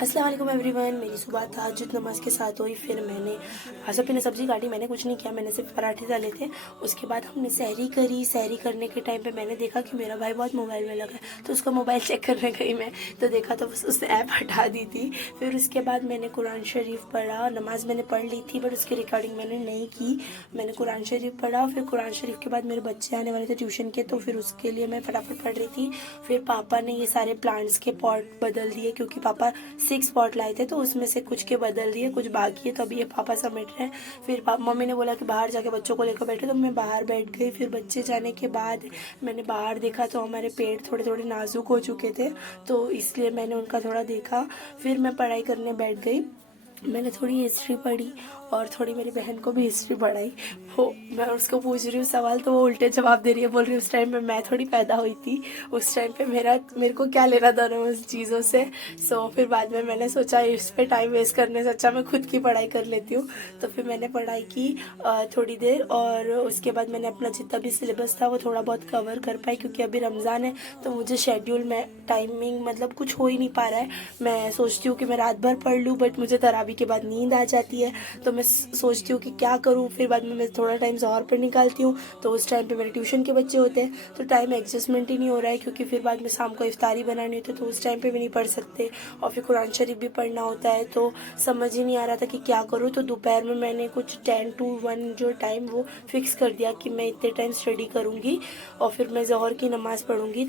अस्सलाम वालेकुम एवरीवन। मेरी सुबह तहज्जुद नमाज के साथ हुई। फिर मैंने आसपी ने सब्ज़ी काटी। मैंने कुछ नहीं किया, मैंने सिर्फ पराठे डाले थे। उसके बाद हमने सहरी करी। सहरी करने के टाइम पे मैंने देखा कि मेरा भाई बहुत मोबाइल में लगा है, तो उसका मोबाइल चेक करने गई मैं, तो देखा तो बस उसने ऐप हटा दी थी। फिर उसके बाद मैंने कुरान शरीफ पढ़ा। नमाज़ मैंने पढ़ ली थी बट उसकी रिकॉर्डिंग मैंने नहीं की। मैंने कुरान शरीफ पढ़ा। फिर कुरान शरीफ के बाद मेरे बच्चे आने वाले थे ट्यूशन के, तो फिर उसके लिए मैं फटाफट पढ़ रही थी। फिर पापा ने ये सारे प्लांट्स के पॉट बदल दिए, क्योंकि पापा 6 पॉट लाए थे, तो उसमें से कुछ के बदल दिए, कुछ बाकी है, तो अभी ये पापा समेट रहे हैं। फिर मम्मी ने बोला कि बाहर जाके बच्चों को लेकर बैठे, तो मैं बाहर बैठ गई। फिर बच्चे जाने के बाद मैंने बाहर देखा तो हमारे पेड़ थोड़े थोड़े नाजुक हो चुके थे, तो इसलिए मैंने उनका थोड़ा देखा। फिर मैं पढ़ाई करने बैठ गई। मैंने थोड़ी हिस्ट्री पढ़ी और थोड़ी मेरी बहन को भी हिस्ट्री पढ़ाई। वो मैं उसको पूछ रही हूँ सवाल, तो वो उल्टे जवाब दे रही है। बोल रही है उस टाइम पे मैं थोड़ी पैदा हुई थी, उस टाइम पे मेरे को क्या लेना था उस चीज़ों से। फिर बाद में मैंने सोचा इस पे टाइम वेस्ट करने से अच्छा मैं खुद की पढ़ाई कर लेती हूँ। तो फिर मैंने पढ़ाई की थोड़ी देर, और उसके बाद मैंने अपना जितना भी सिलेबस था वो थोड़ा बहुत कवर कर पाई, क्योंकि अभी रमज़ान है, तो मुझे शेड्यूल में टाइमिंग मतलब कुछ हो ही नहीं पा रहा है। मैं सोचती हूँ कि मैं रात भर पढ़ लूँ, बट मुझे तरावी के बाद नींद आ जाती है, तो मैं सोचती हूँ कि क्या करूँ। फिर बाद में मैं थोड़ा टाइम ज़ोहर पर निकालती हूँ, तो उस टाइम पे मेरे ट्यूशन के बच्चे होते हैं, तो टाइम एडजस्टमेंट ही नहीं हो रहा है, क्योंकि फिर बाद में शाम को इफ्तारी बनानी होती है, तो उस टाइम पे भी नहीं पढ़ सकते, और फिर कुरान शरीफ भी पढ़ना होता है, तो समझ ही नहीं आ रहा था कि क्या करूँ। तो दोपहर में मैंने कुछ 10 to 1 जो टाइम वो फिक्स कर दिया कि मैं इतने टाइम स्टडी करूँगी, और फिर मैं ज़ोहर की नमाज़ पढ़ूँगी।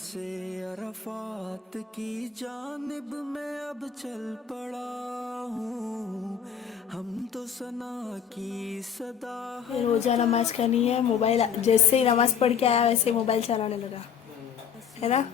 से अरफात की जानिब मैं अब चल पड़ा हूँ हम तो सना की सदा रोज़ा नमाज करनी है। मोबाइल जैसे ही नमाज पढ़ के आया वैसे ही मोबाइल चलाने लगा, है ना।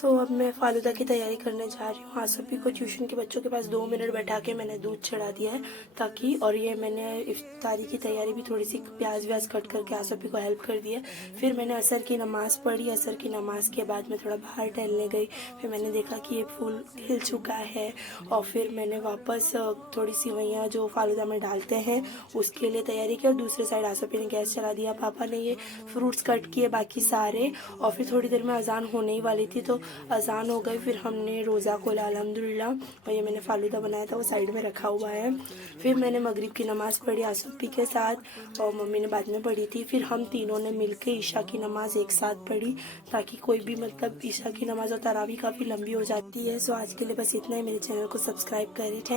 अब मैं फालूदा की तैयारी करने जा रही हूँ। आसफी को ट्यूशन के बच्चों के पास 2 मिनट बैठा के मैंने दूध चढ़ा दिया है, ताकि, और ये मैंने इफ्तारी की तैयारी भी थोड़ी सी प्याज व्याज कट करके आसफी को हेल्प कर दी है। फिर मैंने असर की नमाज़ पढ़ी। असर की नमाज़ के बाद मैं थोड़ा बाहर टहलने गई। फिर मैंने देखा कि ये फूल खिल चुका है, और फिर मैंने वापस थोड़ी सी वैया जो फालूदा में डालते हैं उसके लिए तैयारी की, और दूसरे साइड आसफी ने गैस चला दिया। पापा ने ये फ्रूट्स कट किए बाकी सारे, और फिर थोड़ी देर में अजान होने ही वाली थी, तो अजान हो गई। फिर हमने रोज़ा खोला अल्हम्दुलिल्लाह, और ये मैंने फालूदा बनाया था वो साइड में रखा हुआ है। फिर मैंने मगरिब की नमाज़ पढ़ी आसुप्पी के साथ, और मम्मी ने बाद में पढ़ी थी। फिर हम तीनों ने मिलके ईशा की नमाज़ एक साथ पढ़ी, ताकि कोई भी मतलब ईशा की नमाज़ और तरावी काफ़ी लंबी हो जाती है। आज के लिए बस इतना ही। मेरे चैनल को सब्सक्राइब करें। थैंक